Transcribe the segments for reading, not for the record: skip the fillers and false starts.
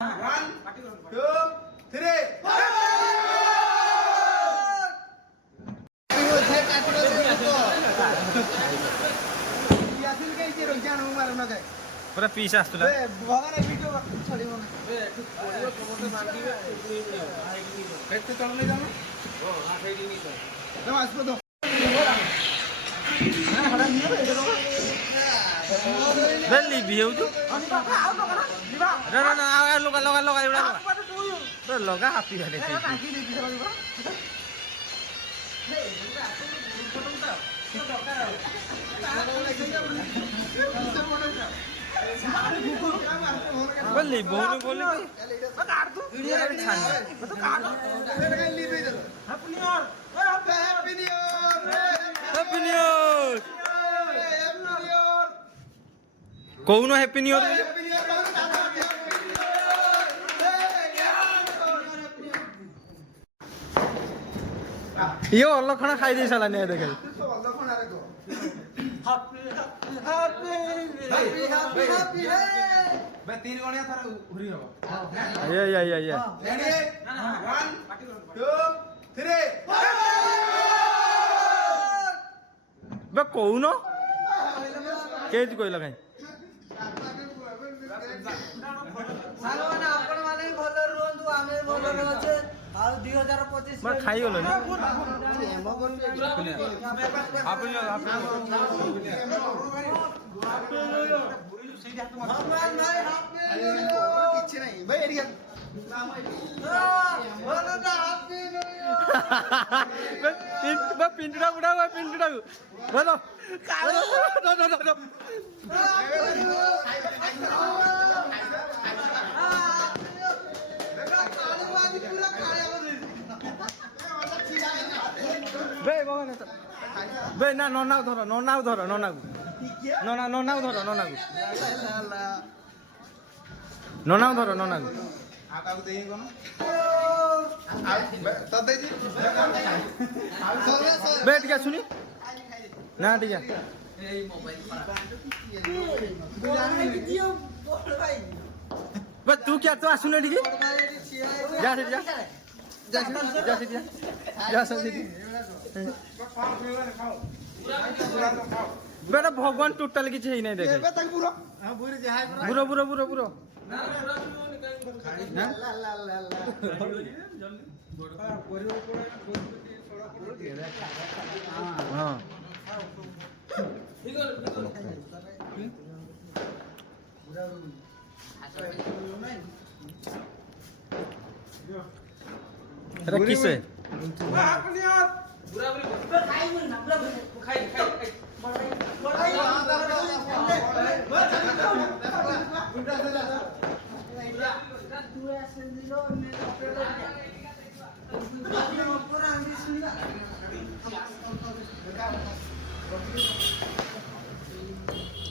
One, two, three. पूरा piece आस्तुला भगवान video छाड़िबो ना एठु पडियो समस्त बांधिबे एते चलले जानो ओ हाथे दिनी तो तम आसबो तो ना हडा नियो रे बेली बिहेउ जो अनि बाबा आउ न करा लिबा ना आ लगा लगा लगा एडा तो लगा हापी हाले ए बाकी दे दिसला लिबा हे बेली बोलने बोलने काट तू वीडियो छान तो काट ले लीबे दे happy new year happy new year happy new year कौन हैप्पी न्यू ईयर ये और खाना खाई दे साला नहीं देखे तीन गणिया थारा उरी हो ये 1 2 3 बे कौन केज कोई लगाई सालवाना आपण माने भलो रोंदु आमे भलो रोजे आ 2025 मैं खाई गलो ना भगवान भाई हैप्पी किछ नहीं भाई एडिया भलो ना हैप्पी न्यू ईयर पिंटड़ा उड़ा हुआ पिंटड़ा बोलो नो पूरा काया बे भगवान बे ना ननाउ धरो ननाउ धरो ननाउ ननाउ धरो ननाउ धरो ननाउ आ काकू देई कोन आ त दे जी बैठ गया सुनी ना दिया वीडियो बोल भाई बे तू क्या तो सुने दी जा से जा जा से बेटा भगवान टोटल किसी ही नहीं देखे बे तक पूरा हां पूरी जहाय बुरो बुरो बुरो बुरो हाँ अरे किसे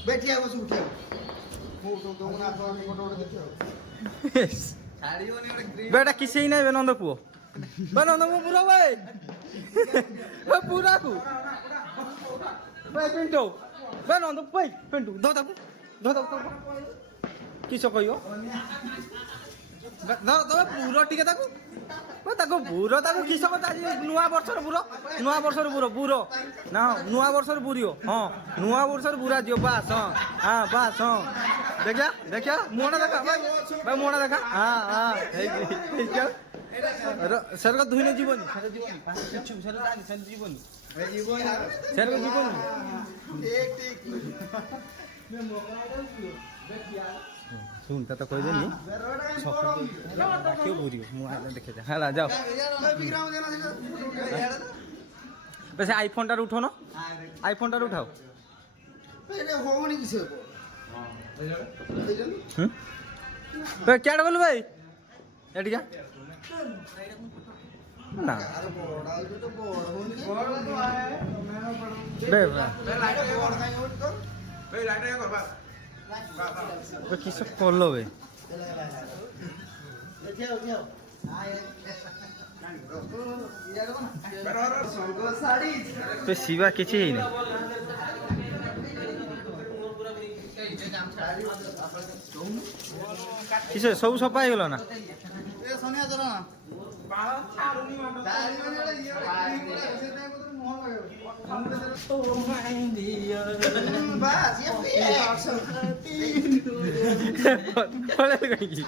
बैठिया बस उठिया फोटो तो ना तो फोटो देखियो बेटा किसी ही नहीं नंद पुओ नंद पुओ पूरा भाई पूरा को भाई पिंटू नंद भाई पिंटू धो किस कहियो पूरा टिके बुरो किस नुआ वर्षर बुरो ना नुआ वर्षर बुरियो हाँ नुआ वर्षर बुरा दियो बास हाँ बास हाँ देखा मुहना देखा भाई मुहना देखा हाँ सर को धुई जीवन जीवन सुन तो कह देनी क्यों बुरी देखे हाँ जाओ वैसे आईफोन टार उठो ना आईफोन टार उठाओ क्या बोलू भाई एटिका ना किस कर लो भाई तो शिवा किसी ही नहीं କିସ ସବୁ ସଫା ହେଇଗଲା ନା ଏ ସନିଆ ଚଲ ନା ବାଳ ଛାଡୁନି ମାଡ ବାସ୍ ପଳେଇଲେ କାହିଁକି